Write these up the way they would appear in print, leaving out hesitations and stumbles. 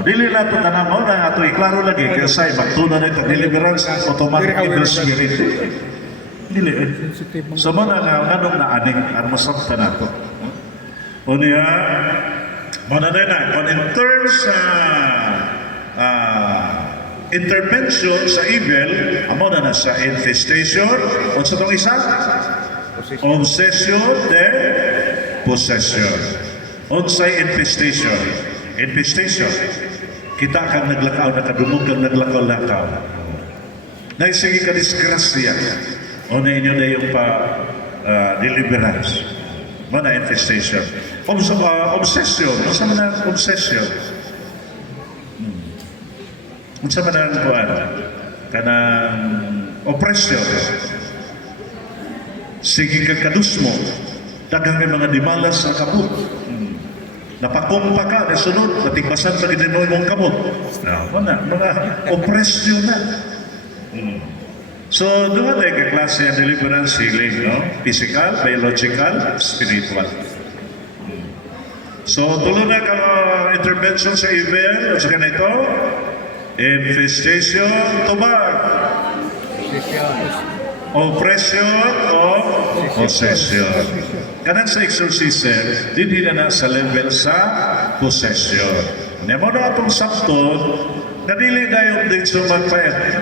Dili na ito tanamo na ato iklaro lagi kasi magtunan na ito deliverance automatic in the spirit. Dili. So mo na anong naaning ang masabta na ito. O niya, mo na kung in terms intervention sa evil, amo na sa infestation, o sa itong isa? Obsession, then possession. O sa infestation. Infestation. Kita kang naglakaw, nakadumog kang naglakaw-lakaw. Naisigi ka disgrasya. O na inyo na yung deliverance. Mana infestation. Obsession. Ano sa mga obsession? Ano sa mga kuwan? Kanang oppression. Sige ka kadusmo. Dagang may mga dimalas sa kabut. Napakumpa ka, nasunod, natigbasan pa din mo mong kamot. Mga oppression na. So, doon na yung klase ng deliverance healing, no? Physical, biological, spiritual. So, tuloy na ka intervention sa evil, at saka na ito, infestation, tubag, oppression, o possession. Kanan sa exorcism, hindi na sa level sa possession. Nemo na itong sakton, nadili na yung dito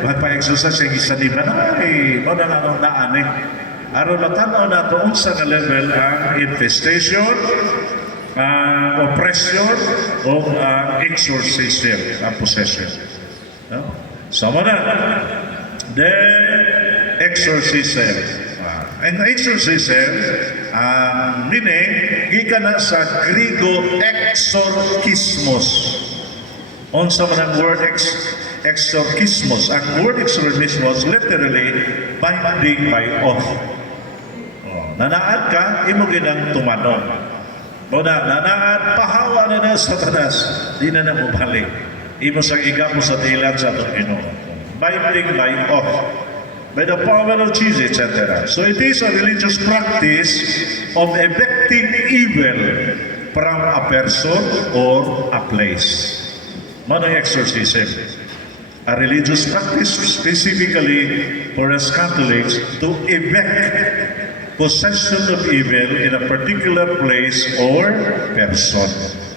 magpa-exercise yung isa di ba na mo na lang naanin. Aron matanaw na ito sa level ang infestation, oppression, o exorcism, ang possession. So mo na. Then, exorcism. Ang exorcism, meaning, gikan na sa Griego exorcismos. Unsa man ang word exorcismos. Ang word exorcismos literally binding by oath. Nanaad ka, imo ginang tumanon. Nanaad, pahawa na na Satanas. Di na na mabalik. Imo sang igamo sa tilan sa itong Ginoo. Binding by oath. By the power of Jesus, etc. So it is a religious practice of evicting evil from a person or a place. Mano exorcism? A religious practice specifically for us Catholics to evict possession of evil in a particular place or person.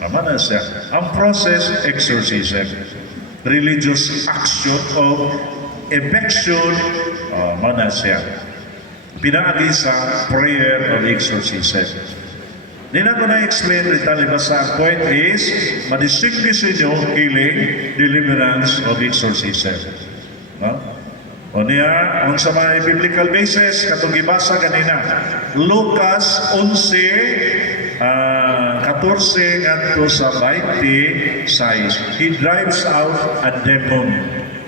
Mana siya? Ang process, exorcism. Religious action of eviction, mana siya? Pinaagi sa prayer of exorcism. Di na ko na-explain rin talibasa. Ang point is, madistinguish nyo healing, deliverance, of exorcism. O niya, kung sa mga biblical basis, katong ibasa ganina, Lucas 11, 14 at sa 26, he drives out a demon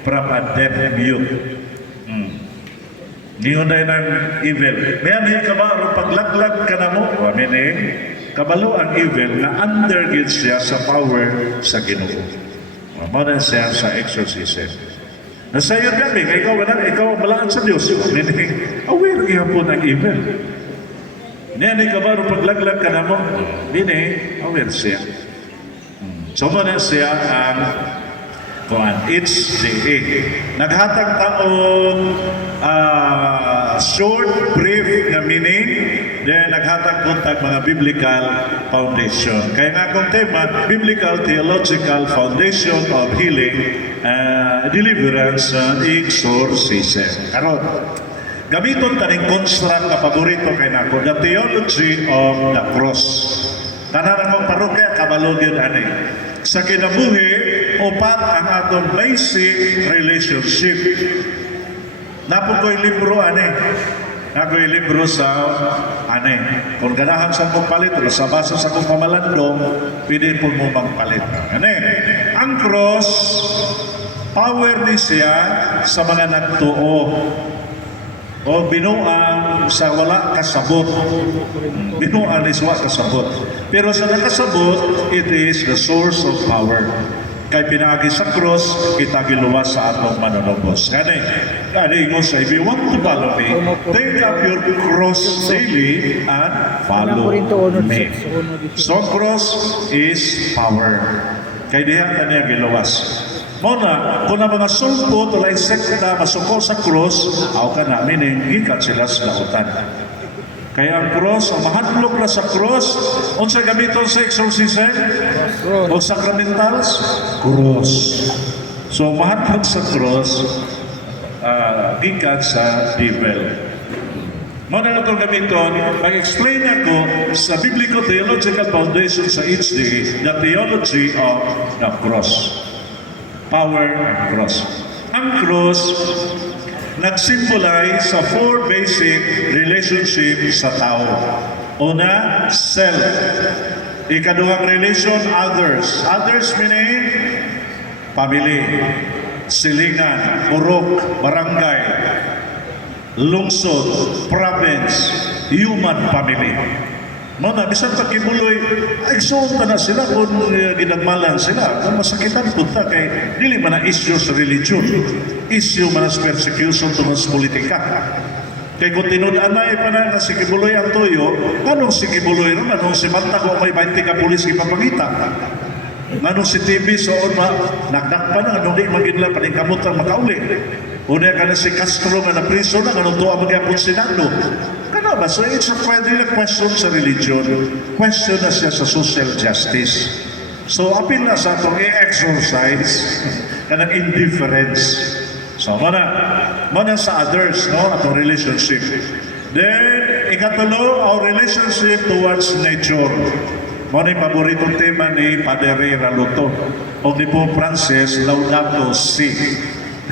from a deaf mute. Ningon na ng evil. Mayan ka ba, aron paglaglag ka na mo? Meaning, kabalo ang evil na undergid siya sa power sa Ginoo. Muna siya sa exorcism. Nasa iyo kami, ikaw malaan sa Diyos. Meaning, aware ihapon ang evil. Niyan ka ba, aron paglaglag ka na mo? Meaning, aware siya. So muna siya ang HDA. Naghatag taong short, brief na meaning, then naghatag puntag mga biblical foundation. Kaya nga akong tema, Biblical Theological Foundation of Healing, Deliverance, and Exorcism. Karon, gamiton taning construct na paborito kay nako, the theology of the cross. Tanan akong parokya, kabalog yun ani. Sa kinabuhi, upat ang atong basic relationship. Napon ko'y libro, Nako'y libro sa, kung ganahan sa kong palit, o sa basa sa kong pamalandong, pwede po mo magpalit. Ang cross, power ni siya sa mga nagtuo. O binuang sa wala kasabot. Binuang ni sa wala kasabot. Pero sa nakasabot, it is the source of power. Kay pinagi sa cross, kita giluwas sa atong manunubos. Kani mo sa, if you want to follow me, take up your cross daily and follow me. So cross is power. kay diha kaniya giluwas. Muna, kung ang mga sulpot o laing sekta masuko sa krus, aw ka na, meaning, gikat sila sa lautan. Kaya ang cross, ang mahadlok na sa cross, unsa gamiton sa exorcism? O sacramentals? Cross. So, mahadlok sa cross, gikat sa devil. Muna na itong gamiton, mag-explain ako sa Biblico-Theological Foundation sa HDA, the theology of the cross. Power ng cross. Ang cross, nag-symbolize sa four basic relationship sa tao. Una, self. Ikaduhang relation, others. Others meaning, family, silingan, purok, barangay, lungsod, province, human family. Muna, bisan pagkibuloy, exalta na sila kung ginagmalan sila. Kung masakitan punta kay dili man ang issue sa religion. Issue man ang persecution tungkol sa politika. Kay kung tinunanay pa na si Kibuloy ang tuyo, anong si Kibuloy ron? Anong si Manta kung may 20 ka pulis ipapangita? Anong si TV so ma nagdakpa na, anong di maginla paningkamot ang makauli? Una ka na si Castro nga na priso na, anong tuwa magyapon Senado? Ba? So it's a question sa religion, question na siya sa social justice. So apil na sa itong i-exercise kanang indifference. So muna sa others, no? Atong relationship. Then, ikatulo, our relationship towards nature. Muna yung paboritong tema ni Padre Raluto o ni Pope Francis, Laudato Si.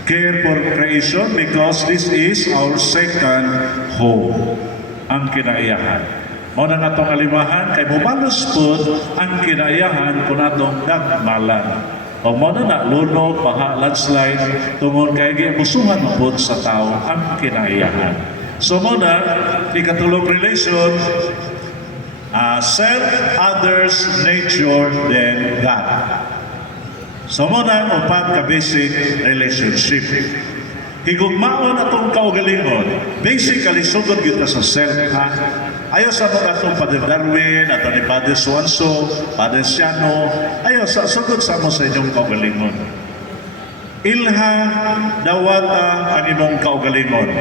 Care for creation because this is our second home. Ang kinaiyahan. Muna nga itong alimahan, kay bumalos po ang kinaiyahan kung atong dagmalan. O muna na, lunog, baha, landslide, tungod kay giabusuhan po sa tao ang kinaiyahan. So muna, ikatulong relation, self, others, nature, then God. So muna, upat ka-basic relationship. Higugmaon atong kaugalingon. Basically, sugod kita sa self, ha? Ayaw sa mga atong Padre Darwin, ato ni Padre Suanso, Padre Siano, ayaw sa sugod sa mo sa inyong kaugalingon. Ilha, dawata ang imong kaugalingon.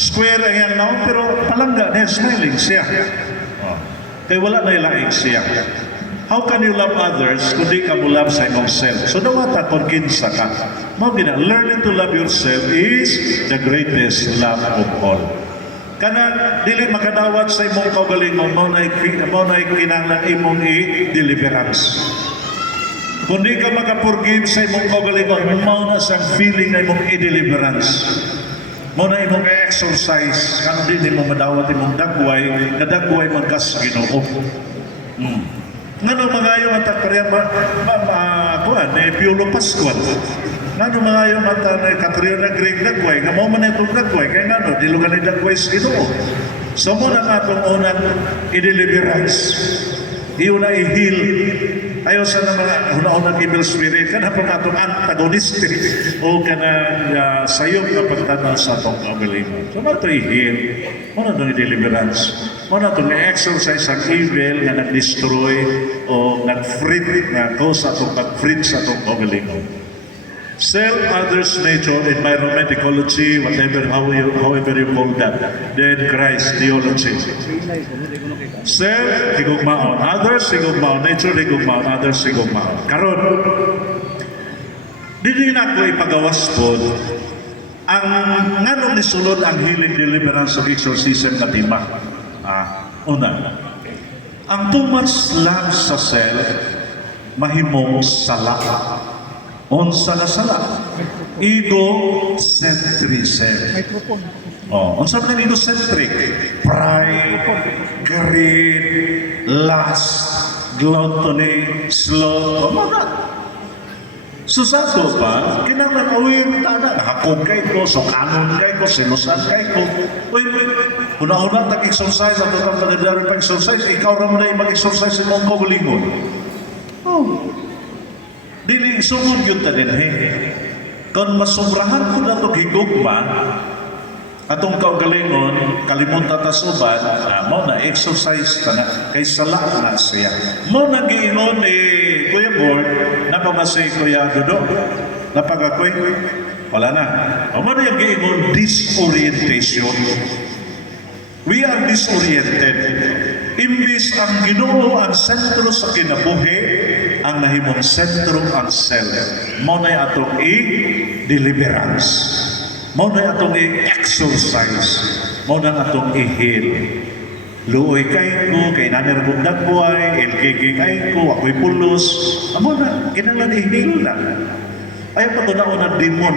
Square ang yan naon, pero palangga niya, smiling siya. Oh. Kaya wala na ilaing siya. How can you love others kung di ka mo love sa imong self? So dawata kung kinsa ka. Learning to love yourself is the greatest love of all. Kana dili makadawat sa imong kaugalingon, mao na kinahanglan imong i-deliverance. Kung di ka maka-forgive sa imong kaugalingon, mao na sang feeling na imong i-deliverance. Mao na imong exercise, kano din mo madawat imong dagway, kadagway magkas Ginoo. Ngano mangayo ang takparya kuan ni Piolo Pascual. Ngano mangayo ang Catriona Greg dagway, nga mo man itong dagway kay ngano dilugan ni dagway sa Ginoo. So mo na atong unang i-deliverance. Iyo na i-heal. Ayaw sa mga una-unang evil spirit, kana po atong antagonistic o kana sayop na pagtanaw sa atong kaugalingon. So mo ito i-heal. Mo na itong i-deliverance. Mo na itong i-exercise ang evil nga nag-destroy o nag-freed nga cause atong pag-freed sa atong kaugalingon. Self, others, nature, environment, ecology, however you call that. Then Christ, theology. Self, higugmaon. Others, higugmaon. Nature, higugmaon. Others, higugmaon. Karon, dili na ko ipagawas po ang nganong nisulod ang healing, deliverance, of exorcism na tema. Una, ang too much love sa self, mahimong sala. Unsa na sala? Egocentrism. Unsa man ang egocentric? Pride, greed, lust, gluttony, sloth, so sa ito pa, kinahanglan awin tada, nakakog kay ko, sukanon kay ko, silusan kay ko. Uy, una-una tag-exercise, at itong panadari pag-exercise, ikaw naman na mag-exercise sa mong kaugalingon. Dili sungod yun ta din, kung masumrahan ko na itong higugma, atong kaugalingon, kalimuntan ta suban, mo na exercise ta na, kay sala na siya. Mo na giingon ni Kuya Bord, pa ba si Kuya Dudo? Napag-akoy? Wala na. O ano yung giingon? Disorientation. We are disoriented. Imbis ang Ginoo ang sentro sa kinabuhi, ang nahimong sentro ang self. Mo na atong i-deliverance. Mo na atong i-exercise. Mo na atong i-heal. Luoy kay ko, kay nanirabundag buhay, LKK kay ko, ako'y pulos. Amo na, kinalan i-heal na. Ayaw pa una-una demon.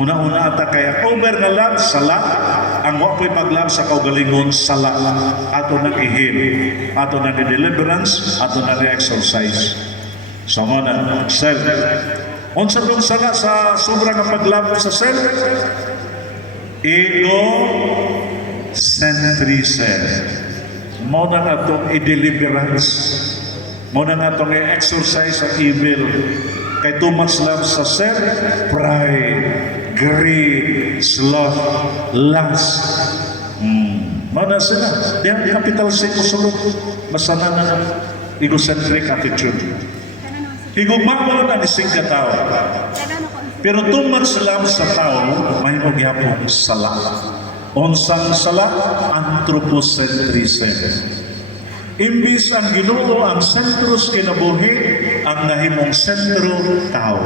Una-una ata kaya over nga lang, sala. Ang wapoy paglam sa kaugalingon, sala. Ato nang i-heal. Ato nang i-deliverance, ato nang i-exercise. Sama na, self. Unsa dong sala sa sobrang paglam sa self? Ego-centrism. Mo na nga itong i-deliverance. Mo na nga itong i-exercise sa evil. Kay too much love sa self, pride, greed, sloth, lust. Mo na sila. Diyan, capital C ko sulod. Masana na egocentric attitude. Higugmaon ang ising katao. Pero too much love sa tao, may magyapong sala. Unsang sala? Anthropocentrism. Imbis ang Ginoo ang sentro sa kinabuhi, ang nahimong sentro tao.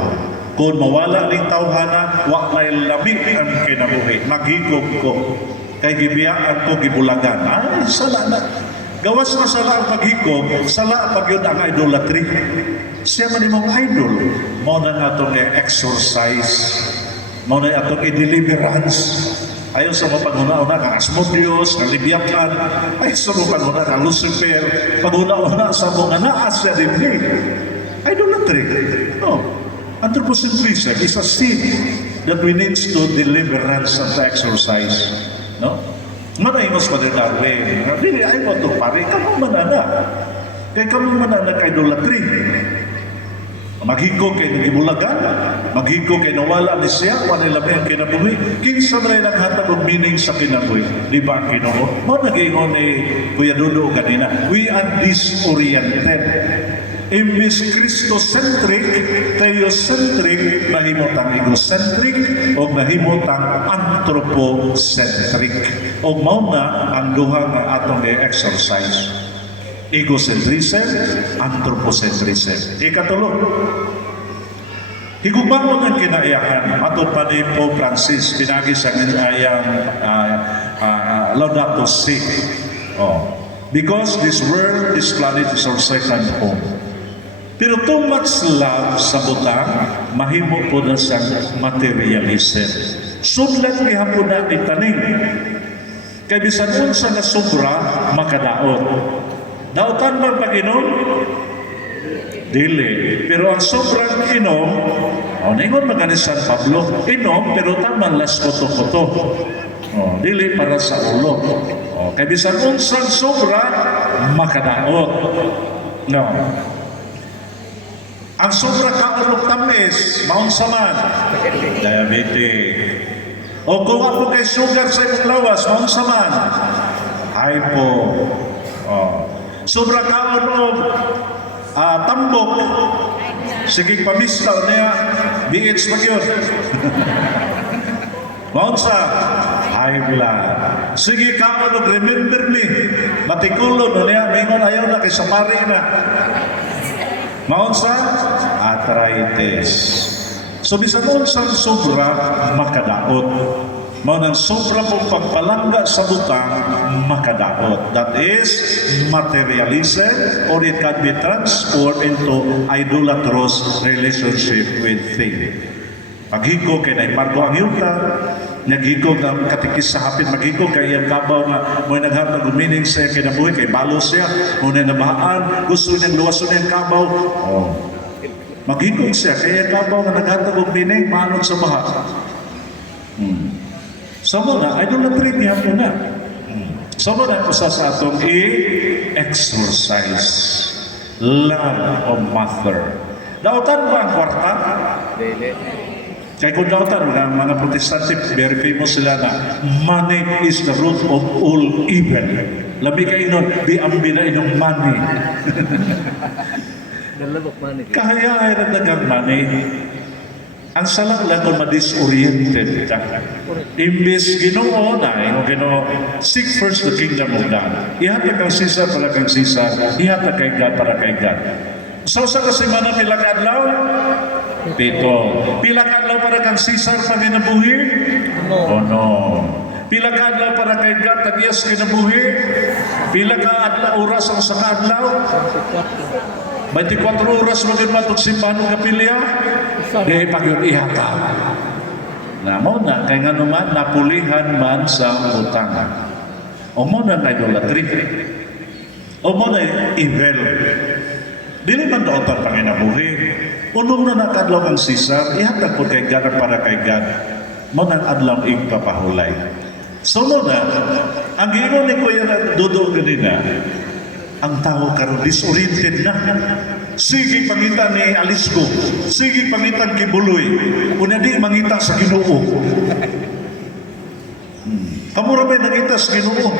Kung mawala ng tawhana, waklay labi ang kinabuhi. Maghigog ko. Kay gibiyaan ko gibulagan. Ay, sala na. Gawas na sala ang paghigog, sala pag yun ang idolatry. Siya man imong idol. Mo na natong exercise. Mo na atong i-deliverance. Ayaw sa mga pag-una-una kang Asmodeus, kang Libyatan, ay sa mga pag-una kang Lucifer, pag-una-una sa mga naas siya din din. Idolatry. No. Anthropocentrism is a sin that we need to deliverance and to exercise. No? Manahingos pa rin Darwin. Dili, ay mo ito pare, kamang manana. Kaya kamang manana kay idolatry. Maghigog kay nagibulagan, maghigog kay nawala ni siya, wala labi ang kinabuhi. Kinsa na rin naghatag og meaning sa kinabuhi. Di ba ang Ginoo? Mo nag-ingon ni Kuya Dudo kanina, we are disoriented. Imbis Christocentric, theocentric, nahimotang egocentric, o nahimotang anthropocentric. O mauna ang duha nga atong exercise. Egocentrism, anthropocentrism. Ikatulo, higugmangon ang kinaiyahan. Ato pa ni Pope Francis, pinagi sa ayang Laudato Si. Because this world, this planet is our second home. Pero too much love sa butang, mahimo po na siyang materialism. Sudlat ni hapon na itaning. Kaya bisan unsa na sobra, makadaot. Dautan man pag-inom? Dili. Pero ang sobrang inom, ningon maganis San Pablo, inom pero taman las koto-koto. Dili para sa ulo. Kaya bisan unsang sobra, makadaot. No. Ang sobra kaulog tamis, maunsa man? Diabetes. O kung ako kay sugar sa imong lawas, maunsa man? Hypo. Sobra kaon og tambok. Sige pamista niya, BH pa yun. Maunsa? High blood. Sige kaon og remember me. Matikulo niya, mingon ayaw na kay samari na. Maunsa? Arthritis. So bisan unsang sobra makadaot. Mao nang sobra pong pagpalangga sa butang, makadaot. That is materialism, or it can be transformed into idolatrous relationship with faith. Paghigog kay naipargo ang yuta, naghigog ang katikis sa hapit, maghigog kay iyang kabaw na mo'y naghatag meaning sa kinabuhi, kay balo siya, mo'y nabahaan, gusto niyang luwason niyang kabaw. Maghigog siya, kay iyang kabaw na naghatag meaning, maanod sa baha. Sama na, idolatry niya po na. Sama na usa sa atong i-exercise. Love of mother. Dautan ba ang kwarta? Kaya kung dautan, mga protestante, very famous sila na money is the root of all evil. Labi kayo nun, di ambi na inyong money. Galabok man ni. Kaya ay dagang mani. Ang salang lang kung ma-disoriented ka. Imbes Ginoo na, Ginoo, seek first the kingdom of God. Ihatag kang Caesar para kang Caesar, ihatag kay God para kay God. So sa kasimana pila ka adlaw? 7. Pila ka adlaw para kang Caesar pag inabuhi? No. No. Pila ka adlaw para kay God tagyas kinabuhi? Pila ka adlaw oras ang sa adlaw? 24 oras magin matog simbahan ng kapilya? Di pag yun ihatag. Na mo na, kaya nga naman, napulihan man sa utangan. O mo na na idolatry. O mo na evil. Dili man doon ang panginabuhi. Unong na nakadlaw ang Caesar, ihatag po kay God para kay God. Mo na adlaw igpapahulay. So mo na, ang gino ni Kuya na Dodo ganina, ang tao karon disoriented na. Sige pangitan ni Alisco, sige pangitan kay Buloy, una di mangita sa Ginoo. Kamura ba nangita sa Ginoo?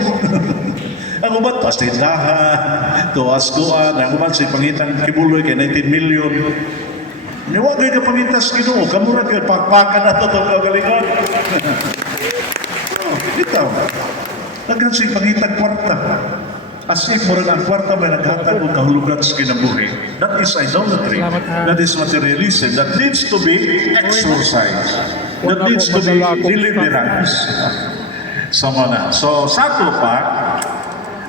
Ang ubat pastindahan, tuwas kuan, ang ubat si pangitan kay Buloy kay 19 million. Niwa kay ka pangitan sa Ginoo, kamura kay pakpakan na to kagalingon. Bitaw. Nagkan si pangitan kwarta. As if murag ang kwarta may naghatag o kahulugan sa kinabuhi. That is idolatry. That is materialism. That needs to be exorcised. That needs to be deliverance. Sama na. So, sa ato pa,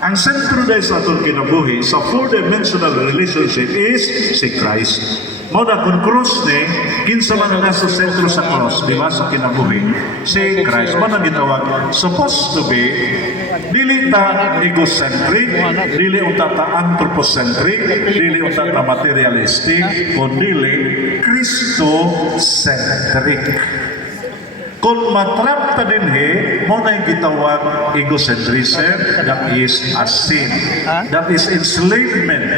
ang sentro dahil sa atong kinabuhi, sa four-dimensional relationship is si Christ. Muna kung cross ni, kinsa man na nasa sentro sa cross, di ba, sa kinabuhi, si Christ. Muna gitawag, supposed to be, dili ta egocentric, dili ta anthropocentric, dili ta materialistic, kundi Christocentric. Kung matrap ta din mo na yung gitawag egocentrism, that is a sin. That is enslavement.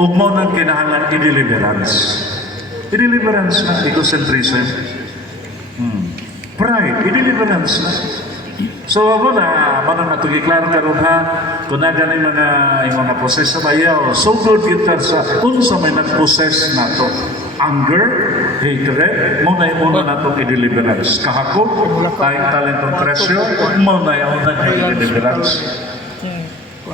O mo nang kinahanglan i-deliverance. I-deliverance na egocentrism. Pride, i-deliverance na. So, mo na natong iklaro karon ha, kung na gani mga poses sa bayaw, so good kita sa unsa may nag-possess na to. Anger, hatred, mo na yung natong i-deliverance. Kahakot, tayong talentong treasure, mo na yung i-deliverance.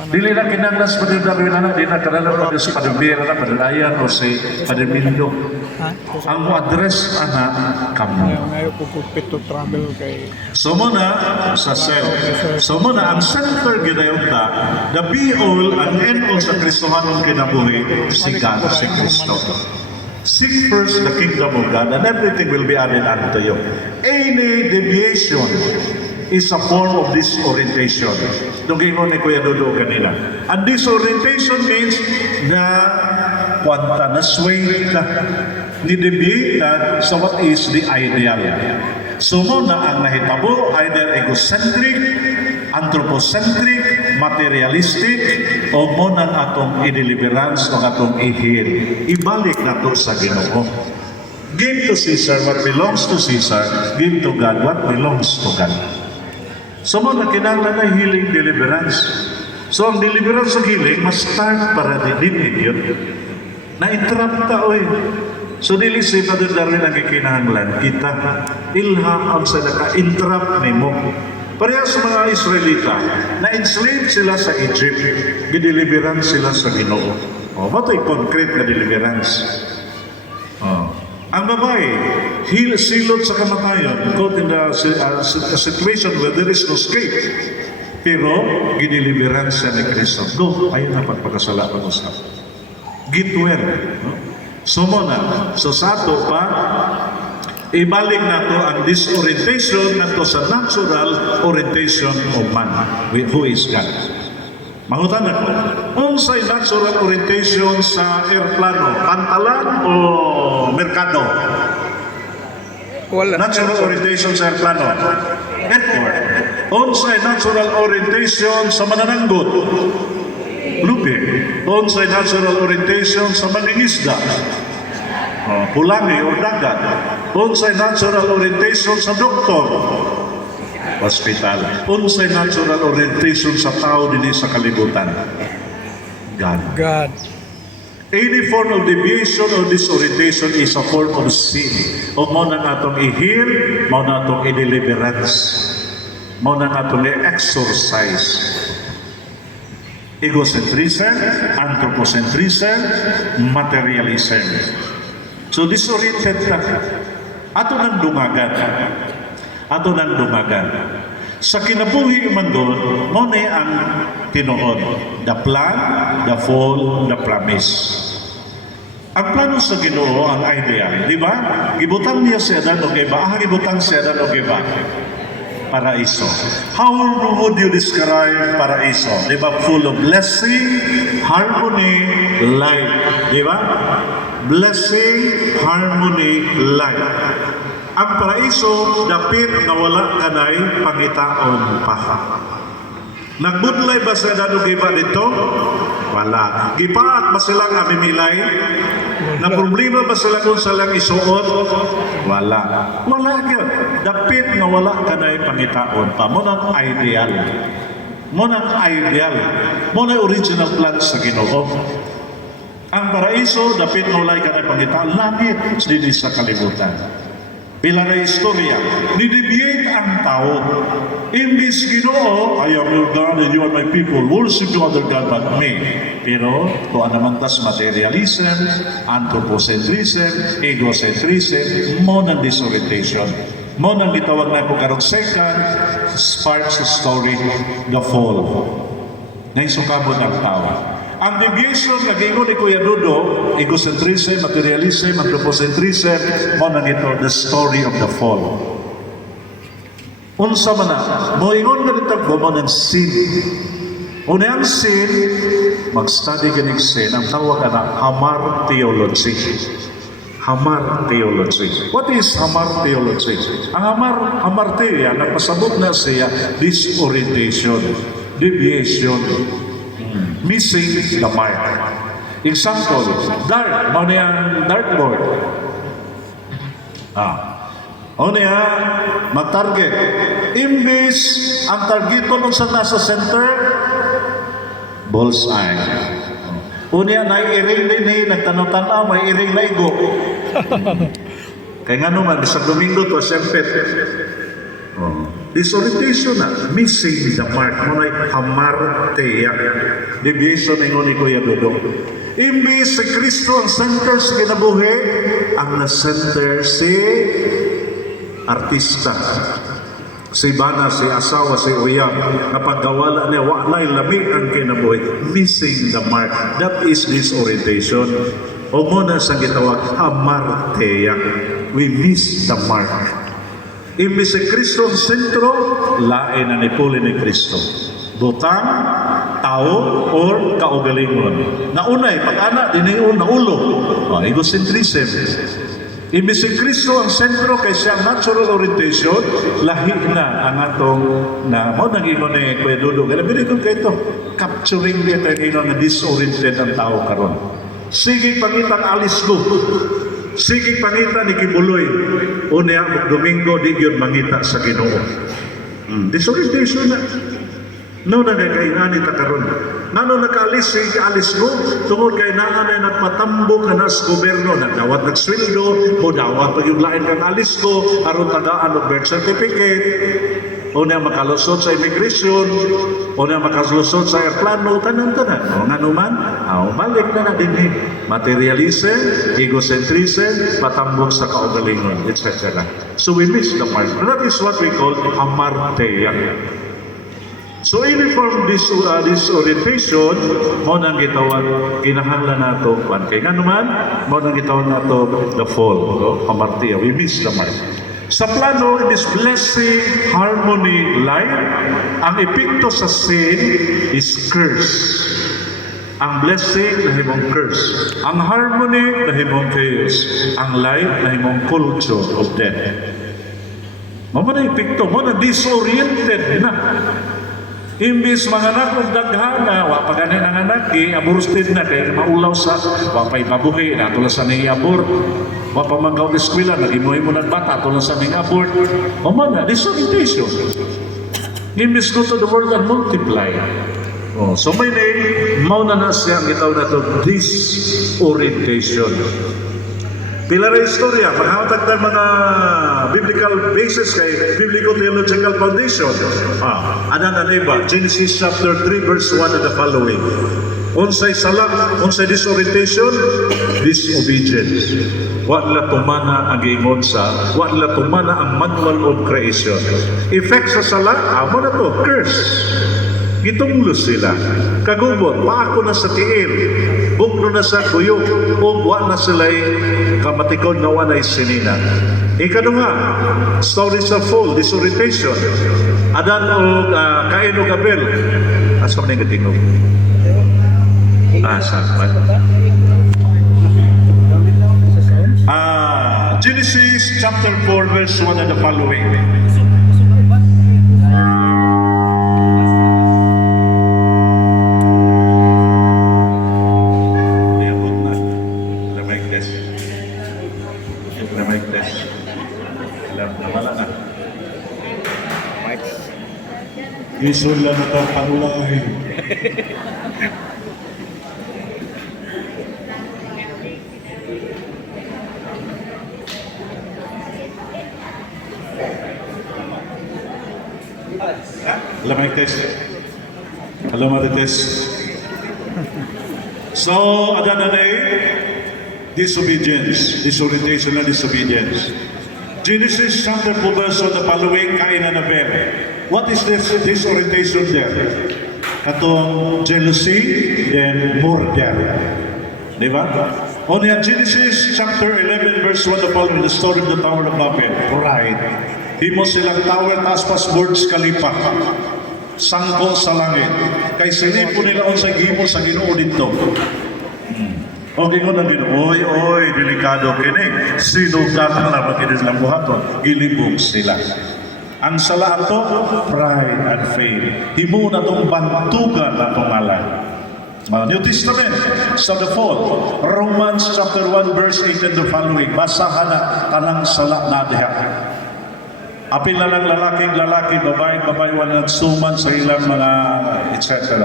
Dili na kinanglas pa din Darwin anak, di na kanalang pa din sa Padubira na Padalayan o si Padamindo. Ang mo address anak kamo. Ngayon po pupit to travel kay... So muna sa self. So muna ang center ginayon ta, the be all and end all sa Kristohanon kinabuhi, si God, si Kristo. Seek first the kingdom of God and everything will be added unto you. Any deviation is a form of disorientation. Nung ni Kuya Dodo kanina. And disorientation means na kwanta, na sway ka, ni-deviate ka sa what is the ideal. So mo na ang nahitabo, either egocentric, anthropocentric, materialistic, o mo nang atong i-deliverance o atong i-heal. Ibalik na to sa Ginoo. Give to Caesar what belongs to Caesar, give to God what belongs to God. So mo na kinahanglan na healing deliverance. So ang deliverance sa healing, mas start para din yun. Na-entrap ta, oy. So dili si Father Darwin ang kikinahanglan, kita ilha ang sa naka-entrap ni mo. Parehas sa mga Israelita, na-enslave sila sa Egypt, gideliverance sila sa Ginoo. O, mato'y concrete na deliverance. Ang babae, silot sa kamatayon, caught in a situation where there is no escape. Pero, gideliverance siya ni Kristo. Go, ayun na pagpakasala pa usap. Get well. No? So mo na, so sa ato pa, ibalik na to ang disorientation na to sa natural orientation of man, who is God. Mangutan na ko, unsay natural orientation sa airplano, pantalan o merkado? Wala. Natural orientation sa airplano, airport. Unsay natural orientation sa manananggot? Lupi. Unsay natural orientation sa mangingisda? Pulangi o dagat. Unsay natural orientation sa doktor? Hospital. Unsay natural orientation sa tao dinhi sa kalibutan? God. God. Any form of deviation or disorientation is a form of sin. O mo nang atong i-heal, mo na atong i-deliverance. Mo nang atong i-exorcise. Egocentrism, anthropocentrism, materialism. So disoriented na. Ato nang dungagan. Ato nang dungagan. Sa kinabuhi man doon, mo na ang tinuod. The plan, the fall, the promise. Ang plano sa Ginoo, ang idea, di ba? Gibutang niya si Adan o Eva. Gibutang si Adan o Eva. Paraiso. How would you describe paraiso? Di ba? Full of blessing, harmony, light. Di ba? Blessing, harmony, light. Ang paraiso, dapit na wala kanay pangitaon pa. Nagbudlay ba sa Adan o Eva dito? Wala. Gipaat ba silang amimilay? Na problema ba sila kung silang isuot? Wala. Wala yun. Dapit nga wala ka na pangitaon pa. Mo ng ideal. Mo ng ideal. Mo ng original plan sa Ginoo. Ang paraiso, dapit nga wala ka na pangitaon. Langit dito sa kalibutan. Bila na istorya, nideviate ang tao. Imbis Ginoo, I am your God and you are my people. Worship no other God but me. Pero, tuan naman tas materialism, anthropocentrism, egocentrism, mo ng disorientation. Mo ng gitawag na po karong second, part sa story, the fall. Naisukabot ang tao. Ang deviation na gingon ni Kuya Dudo, egocentrism, materialism, anthropocentrism, mo nang ito, the story of the fall. Unsa man na, mo ingon nga dito mo ng sin. Una ang sin, mag-study ka ng sin, ang tawag na Hamar Theology. Hamar Theology. What is Hamar Theology? Ang Hamar Theology, nagpasabot na siya, disorientation, deviation, missing the mark. Example, dark, mo niyang dartboard. O niya, mag-target. Imbis, ang targeton nung sa nasa center, bullseye. O niya, nai-iring din nagtanong-tanaw, may iring na igo. Kaya nga naman, sa Domingo to, siyempre, disorientation na, missing the mark. Muna'y hamarteya. Deviation na ni Kuya Dudong. Imbis si Kristo ang center sa kinabuhi, ang na-center si artista. Si Bana, si asawa, si Uyang, kapag gawala niya, walay lamig ang kinabuhi. Missing the mark. That is disorientation. O muna sa gitawag, hamarteya. We miss the mark. Imbis si Kristo ang sentro, lain na nipuli ni Kristo. Butang, tao, or kaugalingon. Naunay, pag-ana, diniun na ulo. Egocentrism. Imbis si Kristo ang sentro kay siya natural orientation, lahi na ang atong na mo nag-ingon ni Kuya Dudo. Kaya binigod kayo ito, capturing niya tayo ingon na disoriented ang tao karon. Sige pangitang alis ko. Sige pangita ni Kibuloy. Unya, Domingo, di yun mangita sa Ginoo. Disorientation na. No na nagkainani ta karon. Nano nakaalis si alis mo tungod kay naa na nagpatambo ka na sa gobyerno, nagdawat nagsweldo, mo dawat pag yung lain kang alis ko, aron tagaan og birth certificate, o na makalusot sa immigration, o na makalusot sa airplano, tanan-tanan. O nga naman, balik na din materialism, egocentrism, patambok sa kaugalingon, etc. So we miss the mark. That is what we call hamarteya. So any form disorientation, mo nang gitawag, kinahanglan nato, kay nga naman, mo nang gitawag nato the fall, hamarteya. We miss the mark. Sa plano, it is blessing, harmony, light. Ang epekto sa sin is curse. Ang blessing, nahimong curse. Ang harmony, nahimong chaos. Ang light, nahimong culture of death. Mo na epekto, mo na disoriented na. Imbis mga anak ng daghana, wa pa ganin ang anak, aburustin na, kaya maulaw sa, wa pa'y mabuhi, natulang sa nang i-abort. Wa pa magaw na eskwela, nag-imuhin mo ng bata, tulang sa nang abort. O man na, disorientation. Imbis go to the world and multiply. Oh, so may mauna na siya ang itaw na ito, disorientation. Pila na istorya, maghatag tayo mga biblical basis kay biblical-theological foundation. Ano na iba? Genesis chapter 3 verse 1 and the following. Unsay salak, unsay disorientation, disobedience. Wala tumana ang giingon sa, wala tumana ang manual of creation. Effect sa salak, amo na to, curse. Gitunglo sila. Kagubot, paako na sa tiil, bukno na sa kuyog, o wa na sila'y kamatikon na wanay sinina. Ikaduha, story sa fall, disorientation. Adan o Cain o Abel. Asa man yung gatingog? Sakman. Genesis chapter 4 verse 1 and the following. Isol lang ito panulay. Lamay test. Lamay test. So, adananay, disobedience. Disorientation na disobedience. Genesis chapter 4 verse 1 the following, Cain and Abel. What is this disorientation there? Katong jealousy, then murder. Di ba? On Genesis chapter 11 verse 1 the following, the story of the Tower of Babel. Pride. Himo silang tower, taas pas Burj Khalifa. Sangko sa langit. Kay sinipo nila sa gimo sa Ginoo dito. O gingon na Ginoo, oy, delikado kini. Sino gatang na magkini silang buhaton? Ilibog sila. Ang sala ato, pride and faith. Himo na itong bantugan na itong alay. New Testament, sa the fall, Romans chapter 1 verse 8 and the following, basahan na tanang sala na diha. Apil na lang lalaki, babae, walang suman sa ilang mga etc.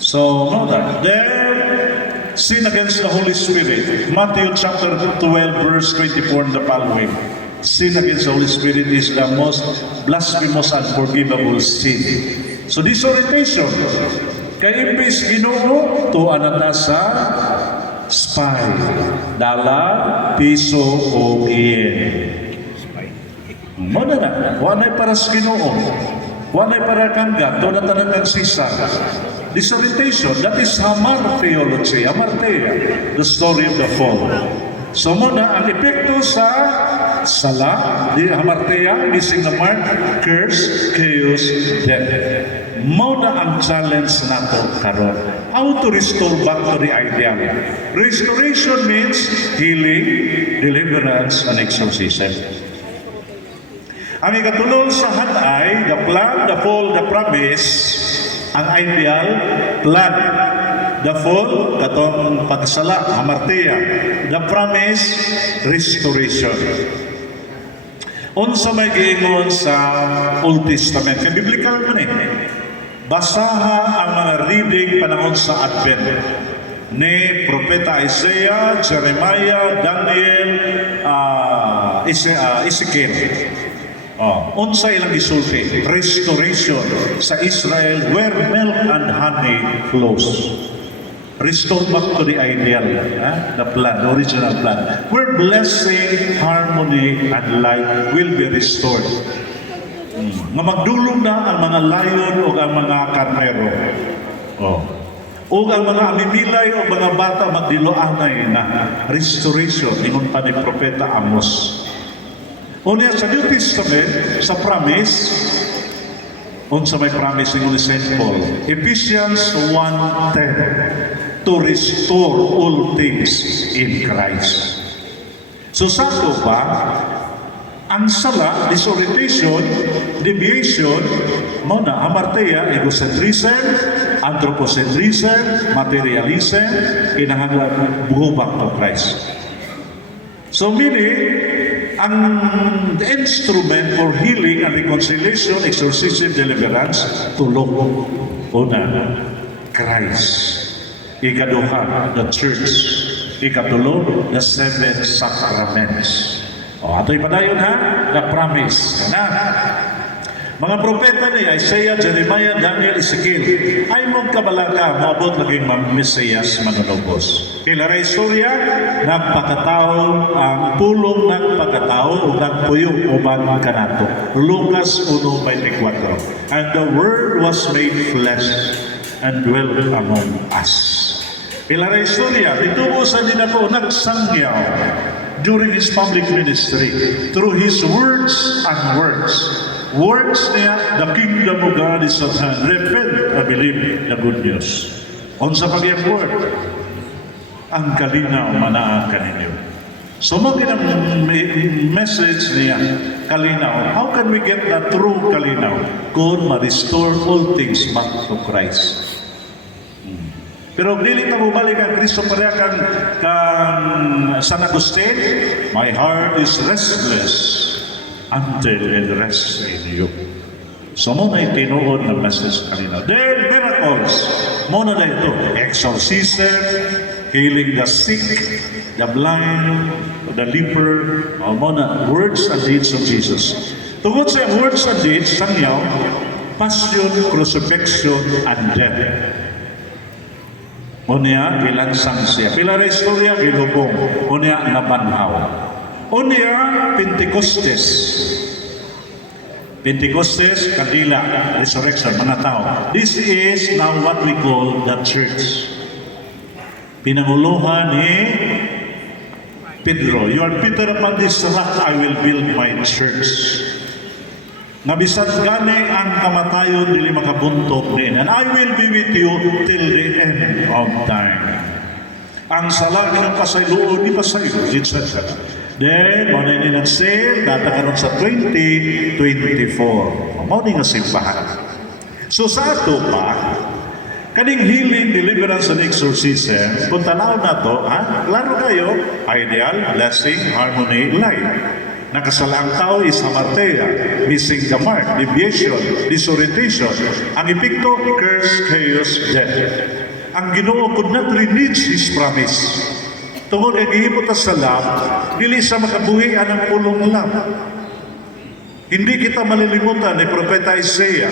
So, know that. Then, sin against the Holy Spirit. Matthew chapter 12 verse 24 and the following. Sin against the Holy Spirit is the most blasphemous and unforgivable sin. So disorientation. Kaya imbis Ginoo, tuan na sa spy. Dala, piso, o iyen. Muna na. Wanay para sa Ginoo. Wanay para kangga. Doon na tanang kang sisa. Disorientation. That is Hamar theology. Hamartia. The story of the fall. So muna, ang epekto sa sala, di hamartia, missing the mark, curse, chaos, death. Muna ang challenge nato karon. How to restore back to the ideal. Restoration means healing, deliverance, and exorcism. Ang ikatulong sa hanay, the plan, the fall, the promise, ang ideal, plan. The fall, katong pagsala, hamartia. The promise, restoration. Unsa may giingon sa Old Testament, kay biblical man basaha ang mga reading panahon sa Advent ni Propeta Isaiah, Jeremiah, Daniel, Ezekiel. Unsa ilang isulti? Restoration sa Israel where milk and honey flows. Restore back to the ideal, the plan, the original plan, where blessing, harmony, and life will be restored. Nga magdulong na ang mga lion o ang mga karnero. O ang mga amimilay o mga bata magdiloanay na restoration, ingon pa ni Propeta Amos. Unya sa New Testament, sa promise, unsa may promise ni St. Paul, Ephesians 1:10, to restore all things in Christ. So sa ito ba, ang sala, disorientation, deviation, muna, hamartia, egocentrism, anthropocentrism, materialism, kinahanglan buho back to Christ. So meaning, ang instrument for healing and reconciliation, exorcism, deliverance, tulo. Una, Christ. Ikaduha, the church. Ikatulo, the seven sacraments. O, ato'y padayon ha, the promise. Na, mga propeta ni Isaiah, Jeremiah, Daniel, Ezekiel, ay mong kabalaka, maabot naging Mesiyas manunubos. Kailara istorya, nagpakatao, ang pulong ng pagkatao, o nagpuyo, uban kanato. Lucas 1:24. And the Word was made flesh and dwelt among us. Kailara istorya, ditubusan din ako, nagsangyaw during His public ministry, through His words and works. Words niya, the kingdom of God is at hand. Repent and believe the good news. Unsa pa gayang word? Ang kalinaw manaa kaninyo. So maging ang message niya, kalinaw. How can we get the true kalinaw? Kung ma-restore all things back to Christ. Pero dili ta bumalik ang Kristo pareha kang San Agustin, my heart is restless until it rests in you. So muna itinuod ng message kanina. Then miracles. Muna na ito. Exorcism, healing the sick, the blind, the leper. Muna, words and deeds of Jesus. Tungkol sa words and deeds, sangyaw, passion, crucifixion, and death. Unya, bilansang siya. Pila na istorya, gilubong. Unya, nabanhaw. Unya, Pentecostes. Pentecostes, kandila, resurrection, mga tao. This is now what we call the church. Pinanguluhan ni Pedro. You are Peter, upon this rock I will build my church. Nabisan gani ang kamatayon dili makabuntog din. And I will be with you till the end of time. Ang sala ng pasayloon ni pasaylo, etc. Then, mo na nag-sale, datakaroon sa 2024. Mo nga simbahan. So sa ato pa, kaning healing, deliverance, and exorcism, kung tanaw na to, klaro kayo, ideal, blessing, harmony, life. Nakasalang tao is hamartia, missing the mark, deviation, disorientation. Ang epekto, curse, chaos, death. Ang Ginoo could not reach His promise. Tungod ay gihimot sa lam, dili sa makabuhi ang pulong lam. Hindi kita malilimutan ni Propeta Isaiah,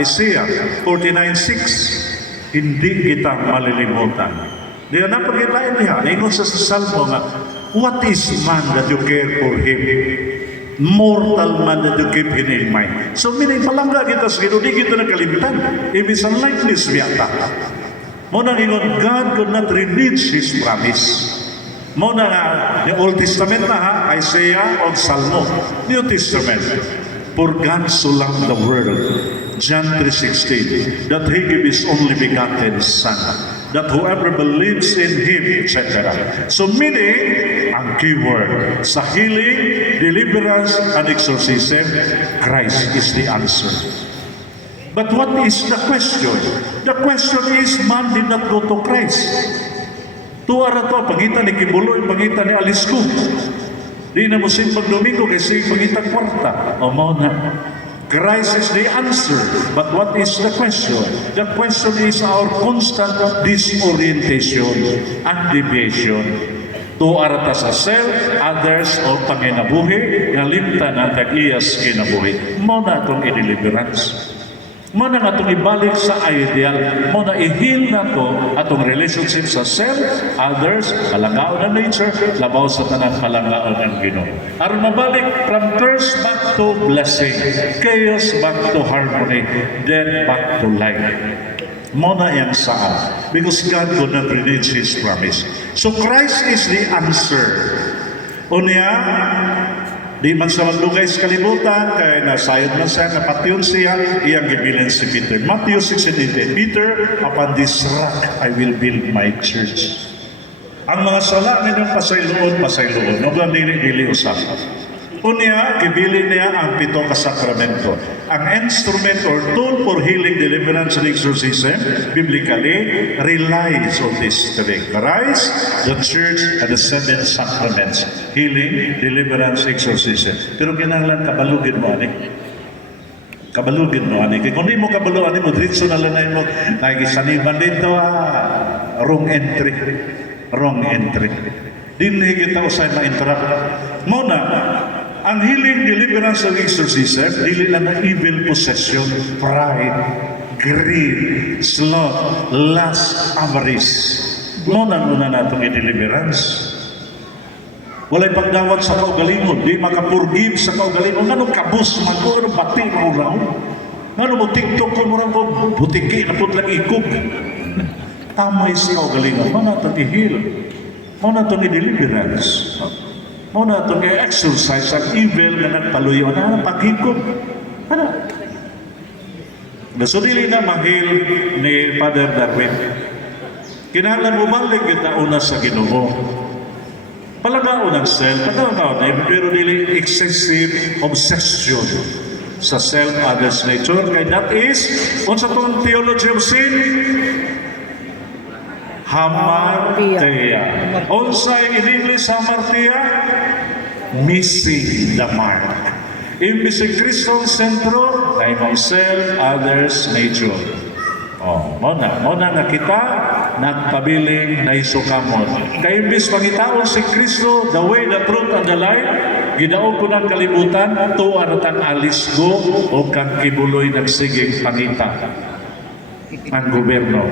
Isaiah 49:6. Hindi kita malilimutan. Di na pagkitain niya, ingon sa Salmo nga, what is man that you care for him? Mortal man that you keep him in mind. So, palangga kita sa Ginoo, di kita nakalimtan. Ibig sa likeness miyata. Muna ingon, God could not reach His promise. Muna nga, the Old Testament na Isaiah o Salmo. New Testament, for God so loved the world, John 3:16, that He gave His only begotten Son, that whoever believes in Him, etc. So meaning, ang keyword sa healing, deliverance, and exorcism, Christ is the answer. But what is the question? The question is, man did not go to Christ. Tuwara to, pangitan ni Kibuloy, pangitan ni Alisco. Di na mo simpang Domingo kasi pangitan kwarta. O mo na. Christ is the answer. But what is the question? The question is our constant disorientation and deviation. Tuwara ta sa self, others, o panginabuhi, nalimtan ang tag-iyas kinabuhi. Mo na itong i-deliverance. Muna nga itong ibalik sa ideal, muna i-heal na ito atong relationship sa self, others, kalanggaon ng nature, labaw sa tanang kalanggaon ng Ginoo. Aron mabalik from curse back to blessing, chaos back to harmony, death back to life. Muna yang saan? Because God could not reach His promise. So Christ is the answer. Unya, di man sa maglugay sa kalibutan, kaya nasayod man siya, napatyon siya, iyang gibilan si Peter. Matthew 6:8, Peter, upon this rock I will build my church. Ang mga sala ninyong pasayloon, no ba dili usap. Unya, kibilin niya ang 7 ka sakramento. Ang instrument or tool for healing, deliverance, and exorcism biblically relies on this three: Christ, the Church, and the 7 sacraments. Healing, deliverance, exorcism. Pero kinahanglan kabalugin mo ani. Kabalugin mo ani. Kaya kung di mo kabaluan mo, diretso na lang mo, nagisaniban dito, wrong entry. Wrong entry. Dinhi kita usay ma-interrupt. Muna, ang healing, deliverance, and exorcism, dili lang ang evil possession, pride, greed, sloth, lust, avarice. Muna natong i-deliverance. Walay pagdawat sa kaugalingon, di makapurgive sa kaugalingon. Anong kabus, ano bati, maulaw? Ano mo TikTok ko, murang ko, butiki, napot lang ikog. Tamay sa kaugalingon, mo natong i-heal. Mo natong i-deliverance. Mo natong i-exercise ang evil na nagpaluyo. Ano, paghikog. Ano? So, dili na mahil ni Father Darwin. Kinahanglan mo balik kita una sa Ginoo. Palagaon ang self, palagaon na, pero dili excessive obsession sa self, others, nature. Kaya that is, unsa tong theology of sin? Hamartia. Unsa in English, hamartia? Missing the mark. Imbis si Kristo ang sentro, ay myself, others, nature. Muna nga kita, nagpabiling na isukamon. Kaya imbis pangitaon si Kristo, the way, the truth, and the life, gidaog ko ng kalibutan, tuwa na tang alis go, o kang kibuloy nagsiging pangita. Ang gobyerno.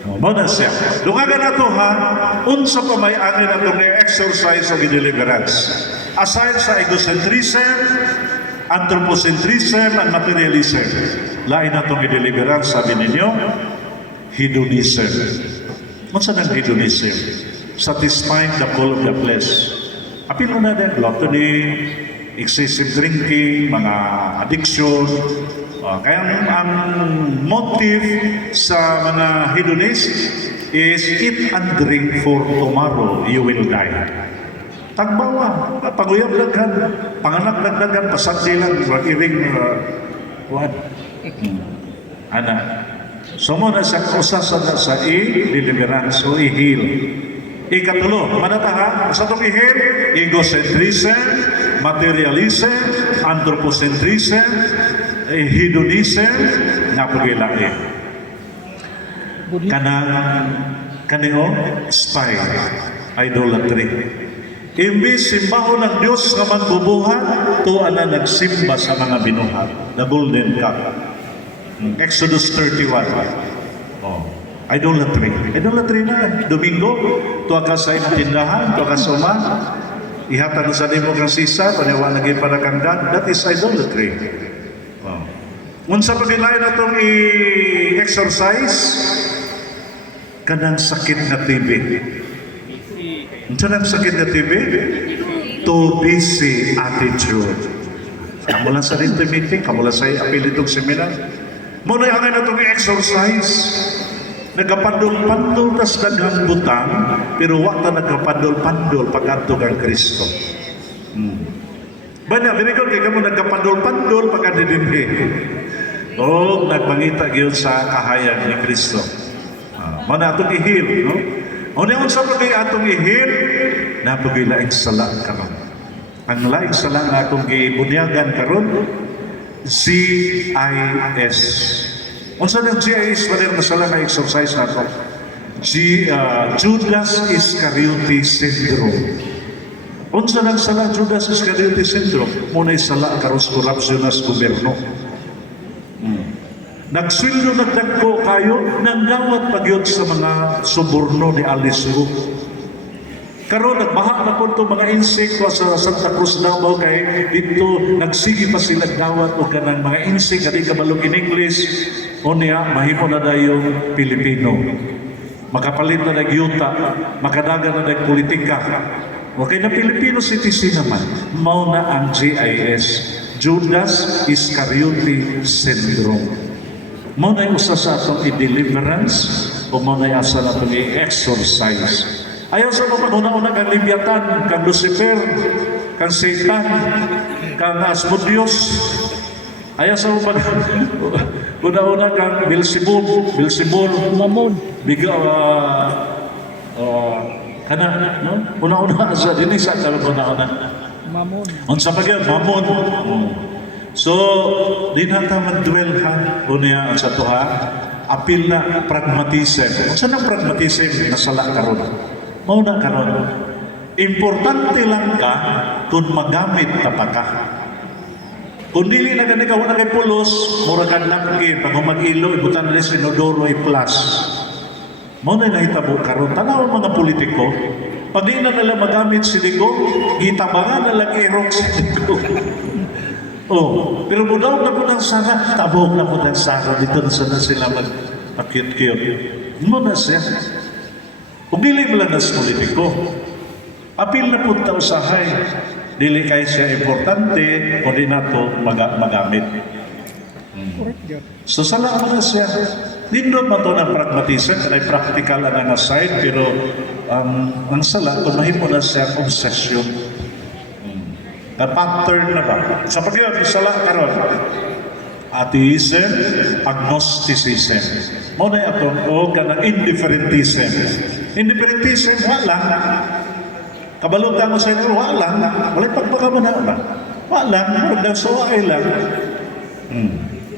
Muna siya. Dungagan na to ha, unsa pa may ani na itong exercise of deliverance. Aside sa egocentrism, anthropocentrism, and materialism, lain na itong deliverance, sabi ninyo, hedonism. Unsa ng hedonism? Satisfying the call of the flesh. Apil mo na din, gluttony, excessive drinking, mga addiction. Kaya ang motive sa mga hedonist is eat and drink for tomorrow you will die. Tagbawa, paguyab daghan, panganak dagdagan, pasagdi lang, iring, what? Ana. So mo na sa usasan na sa i-deliverance o i-heal. Ikatulo, manataha, sa itong i-heal, egocentrism, materialism, anthropocentrism, hedonism, napagilai. Kanino, spy, idolatry. Imbis simbaho ng Diyos nga magbubuhat, tuwa na nagsimba sa mga binuhat. The golden cup. Exodus 31. Idolatry. Idolatry na. Domingo, tuwa ka sa tindahan, tuwa ka sa uma, ihatan sa nimo kang sisa, paniwa naging para kang God. That is idolatry. Unsa pa nila na itong i-exercise? Kanang sakit na TB. Unsa nang sakit na TB? Too busy attitude. Kamu lang sa rinto meeting, kamu lang sa apelidong seminar. Muna yung na itong i-exercise. Nagkapandol-pandol tas daghang butang, pero wak na nagkapandol-pandol pag-adto kang Kristo. Banya, binigol kay kamo nagkapandol-pandol pagkadidimhi. O nagpangita gyud sa kahayag ni Kristo. Muna atong i-heal, no? O niyon sa pagay atong i-heal, napagila sala karon. Ang laing sala nga atong gibunyagan karon, GIS. Unsa nang GIS wala na sala nga exercise nato? Judas Iscariote syndrome. Unsa nang sala Judas Iscariote syndrome? Munay sala karon sa korupsyon sa gobyerno. Nagsweldo nagdagko kayo nang dawat pagyod sa mga suborno ni Alice Go. Karon nagbaha na po mga insekto sa Santa Cruz Davao kay dito nagsigi pa sila dawat o kanang mga insect kadi kabalog in English unya mahimo na dayong Pilipino. Makapalit na nagyuta, makadagan na nagpolitika. Okay na Filipino citizen naman, mao na ang GIS, Judas Iscariote syndrome. Mao na usa sa atong i-deliverance o mao na asa na itong i-exorcise. Ayaw sa mga una-una kang Leviathan, kang Lucifer, kang Satan, kang Asmodeus, ayaw sa upag, una-una kang Beelzebub, Mamon. biga, kana, no? Una-una sa dinisa, una-una. Mamon. Unsa pa gyud mamon. So di na ta mag-dwell ha unya sa tuha apil na pragmatism. Unsa nang pragmatism na sala karon? Mao na karon. Importante lang ka kung magamit ka pa ka. Kung dili na gani ka wala kay pulos, mura ka napkin pag mag-ilo ibutan na sa inodoro ay plus. Mao na nahitabo karon tanaw mga politiko. Pag di na nila magamit si Digo, itabangan na lang erok si Digo. Oh, pero budaw na po ng sara, tabog na po ng sara, dito na sana sila mag-cute-cute. Ano na siya? Kung dili mo lang nas politiko, apil na po tao sahay, dili kay siya importante, o di na to magamit. Correct yun. So sala mo na siya. Nindot man to ng pragmatism, ay practical ang aside, pero ang sala, kung mahimo na siya obsession. Na pattern na ba? Sa pagkaya, sala karon atheism, agnosticism. Muna ito, o ka ng indifferentism. Indifferentism, wala. Kabalutan mo sa inyo, wala. Wala pagpakaman na ba? Wala. Wala, so ay lang.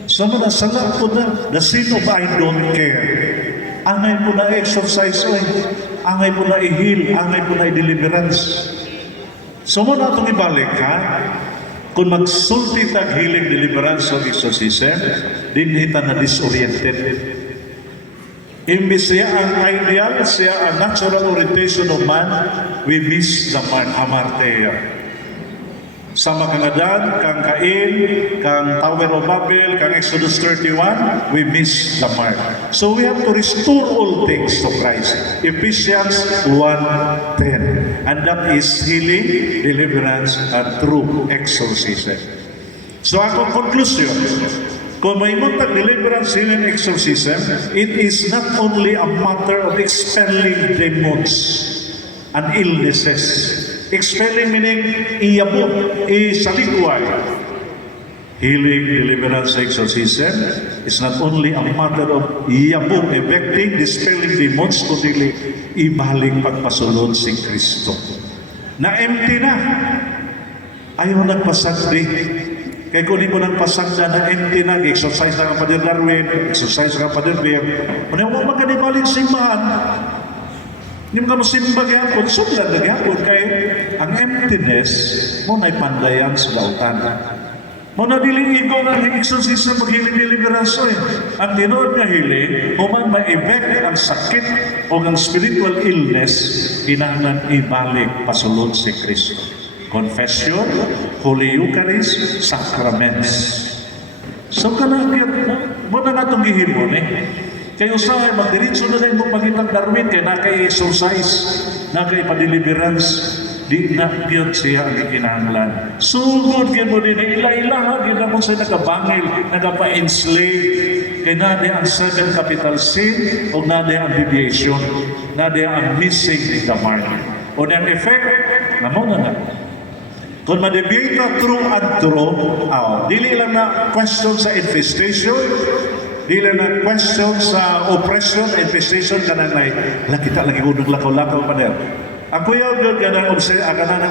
Sama na sala ko na, the sin of I don't care. Angay po na exercise oy. Angay po na i-heal, angay po na i-deliverance. So mo na itong ibalik ha, kung magsulti tag healing, deliverance o exorcism, dinhita na disoriented. Imbis siya ang ideal, siya ang natural orientation of man, we miss the mark, hamarteya. Sa Makangadan, kang Cain, kang Tower of Babel, kang Exodus 31, we miss the mark. So we have to restore all things to Christ. Ephesians 1:10. And that is healing, deliverance, and true exorcism. So akong conclusion, kung may muntag deliverance, healing, exorcism, it is not only a matter of expelling demons and illnesses. Expelling meaning iyabo, isalikway. Healing, deliverance, exorcism is not only a matter of iyabo, evicting, dispelling demons, kundi ibalik pagpasulod si Kristo. Na empty na. Ayaw nagpasagdi. Kaya kung mo nang pasagda na empty na, exercise na ka Pader Darwin, exercise ka Pader Bear, kung mo magkanibaling simbahan, hindi mo ka masimba gyapon, sudlan na gyapon kay ang emptiness mo na'y pandayan sa dautan. Mo na dili igo nga exorcism pag healing deliverance oy. Ang tinuod nga healing, human ma-effect ang sakit o ang spiritual illness, kinahanglan ibalik pasulod si Kristo. Confession, Holy Eucharist, Sacraments. So kanagyan, mo na nga itong gihimon Kaya usahay, magdiritso na rin mo pagitang Darwin, kaya naka-exercise, naka-ipa-deliverance, di na yun siya ang ikinahanglan. Sugod yun mo din, ila-ilaha, yun mo siya nakabangil, nakapa-enslave, kaya nade ang second capital sin, o nade ang deviation, nade ang missing the mark. O ang effect, namo na nga. Kung ma-deviate ka true and true, dili lang na question sa infestation, dili na question sa oppression, infestation ka na kita lagi unong lakaw-lakaw pa din. Ako yung ganang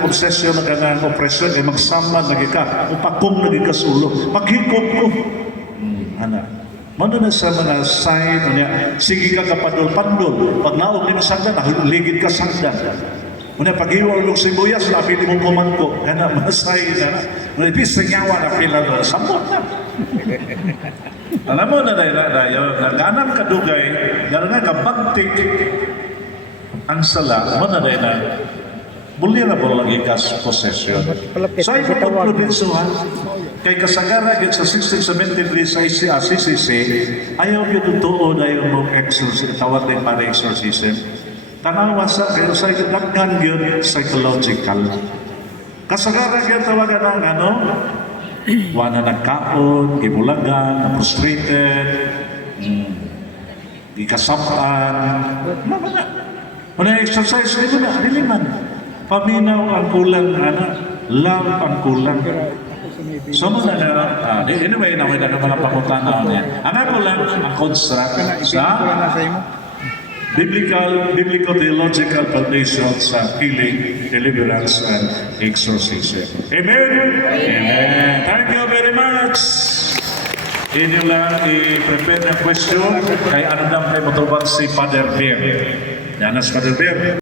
obsession na ganang oppression, ay magsamad lagi ka, upakong lagi ka sulo, maghikop ko. Anak. Mano na sa mga sign niya, sige ka kapadol-pandol, pag naog ni masagdan, ligid ka sagdan. Muna pag-iwa ulog sibuyas, napili mong kumanto, gana masay na, nalipis sa nyawa na pila doon, sambot na. Alam mo na nagganang kadugay, gano'n nga kabagtik ang sala, mo na vulnerable lagi kas possession. So ay conclude so kay kasagara gid sa 1673 sa CCC, ayaw yun totoo na yung mong exorcism, tawag din para exorcism. Tanawa sa kayo sa daghan yun psychological. Kasagara yun tawagan ng wala nagkaon, gibulagan, na-frustrated, ikasapan, wala exercise, dili man. Paminaw ang kulang, love ang kulang. Pero ako sa Navy. So mo na anyway, na may naman ang pangutana niya. Ang ako lang, ang construct Kana ipin ko lang na sa sa imo. biblical theological foundation sa healing, deliverance, and exorcism. Amen? Amen. Thank you very much. Inyo lang i-prepare na question kay ano na may motoban si Father Bear. Yan as Father Bear.